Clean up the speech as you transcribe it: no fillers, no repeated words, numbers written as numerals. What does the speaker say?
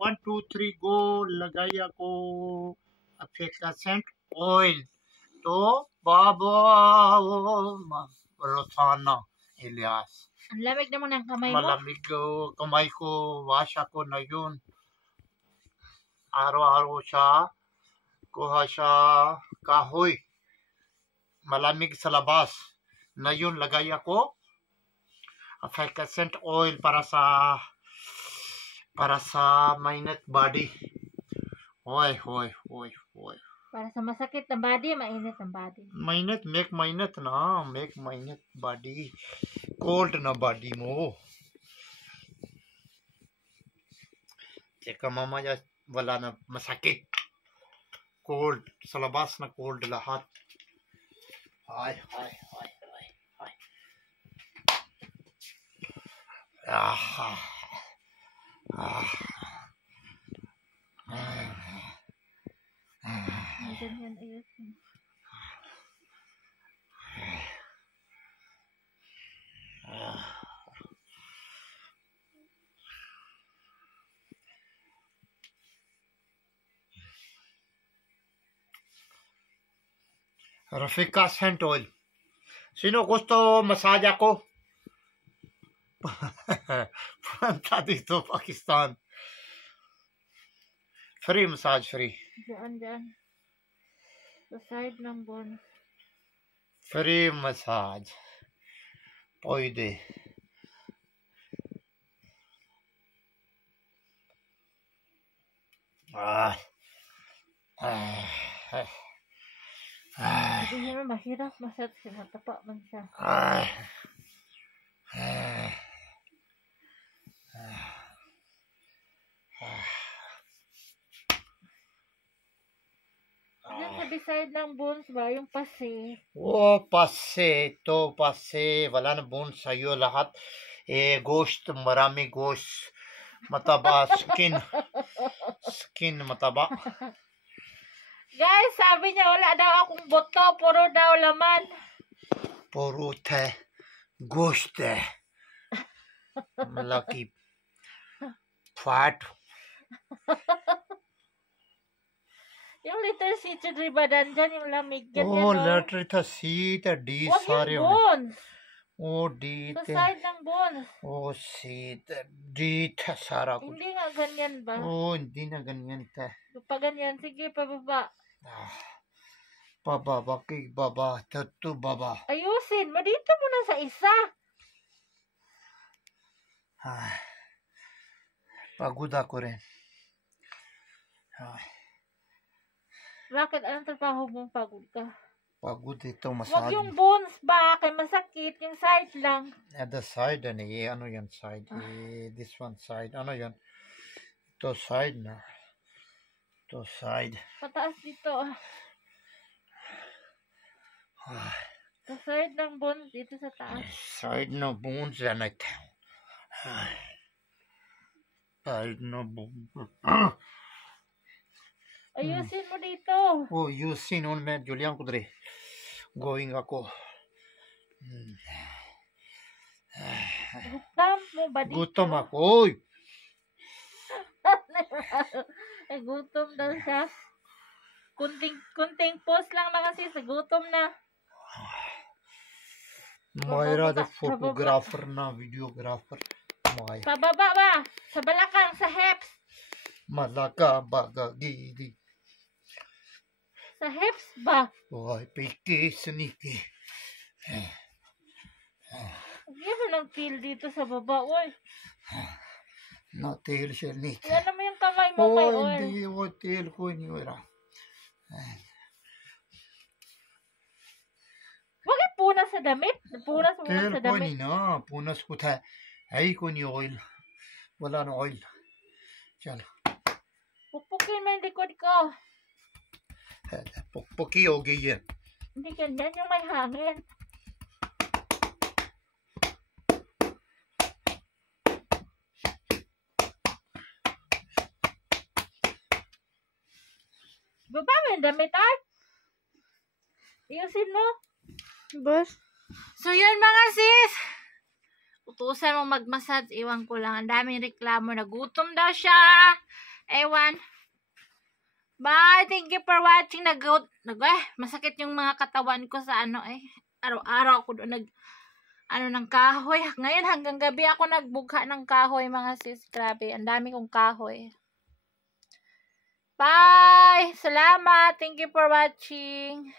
1, 2, 3, go. Lagay ako effervescent oil. To Baba Rosana Elias. Ang lamig naman ng kamay mo. Malamig kamay ko. Wash ako na yun. Araw-araw siya. Kuha siya kahoy. Malamig sa labas. Na yun lagay ako effervescent oil para sa mainit body. Hoy. Para sa masakit na body, mainit ang body. Mainit na. Make mainit body. Cold na body mo. Tsaka mamaya wala na masakit. Cold. Sa labas na cold lahat. Ay. Ganyan ayusin. Rafika scent oil. Sino gusto massage ako? Punta dito, Pakistan. Free massage, free. Diyan. Sa side ng bone. Free massage. Pwede. Hindi naman mahirap. Masat sinatapa man siya. Yan sa beside ng bones ba? Yung pasi. Oh, pase. Ito, pase. Wala na bones sa'yo lahat. Ghost. Marami ghost. Mataba. Skin mataba. Guys, sabi niya wala daw akong boto. Puro daw laman. Puro te. Ghost. Malaki. Fat. Yung letter C, Chudribadan dyan, yung lamig. Oh, letter था C था D Huwag सारे yung bones. Oh, D Sa थे side ng bones. Oh, C था D था सारा कुछ. Hindi nga ganyan ba? Oh, hindi na ganyan था. Pa ganyan. Sige, pababa. Pababa kay baba. Tatu baba. Ayusin mo. Dito muna sa isa. Pagod ako rin. Bakit? Anong trabaho mong pagod ka? Pagod ito, Huwag massage. yung bones ba? Kay masakit. Yung side lang. At the side, ano yan side? This one side. Ano yan? Ito side na. Ito side. Pataas dito. Sa side ng bones dito sa taas. Side na bones yan ito. Side na bones. Ayusin mo dito. Oh, ayusin on मैं जुलियां कुदरे going ako. Gutom mo ba dito? Gutom ako. Oy. Ay, gutom daw siya. Kunting post lang na kasi sa gutom na. Moira the photographer na videographer. Moira. Pababa ba? Sa balakang, sa hips. Malaka baga gidi. Sa hips ba? Oy, piki suniki. Hindi mo nang feel dito sa baba, oy. No tail siya nito. Yan naman yung kamay mo kay oil. Hindi mo tail ko ni Moira. Huwag punas sa damit. Punas mo Tail sa ko damit. ni na. Punas ko ta. Ay ko ni oil. Wala na oil. Chalo. Pupukin mo yung likod ko. Pukpuki ogi yan. Hindi ganyan yung may hangin. Baba mo yung damit ay. Iyusin mo. Boss. So yun mga sis. Utusan mo magmassage. Iwan ko lang. Ang daming reklamo na gutom daw siya. Ewan. Bye. Thank you for watching. Masakit yung mga katawan ko sa araw-araw ako doon ng kahoy. Ngayon hanggang gabi ako nagbugha ng kahoy, mga sis. Grabe, ang dami kong kahoy. Bye! Salamat! Thank you for watching.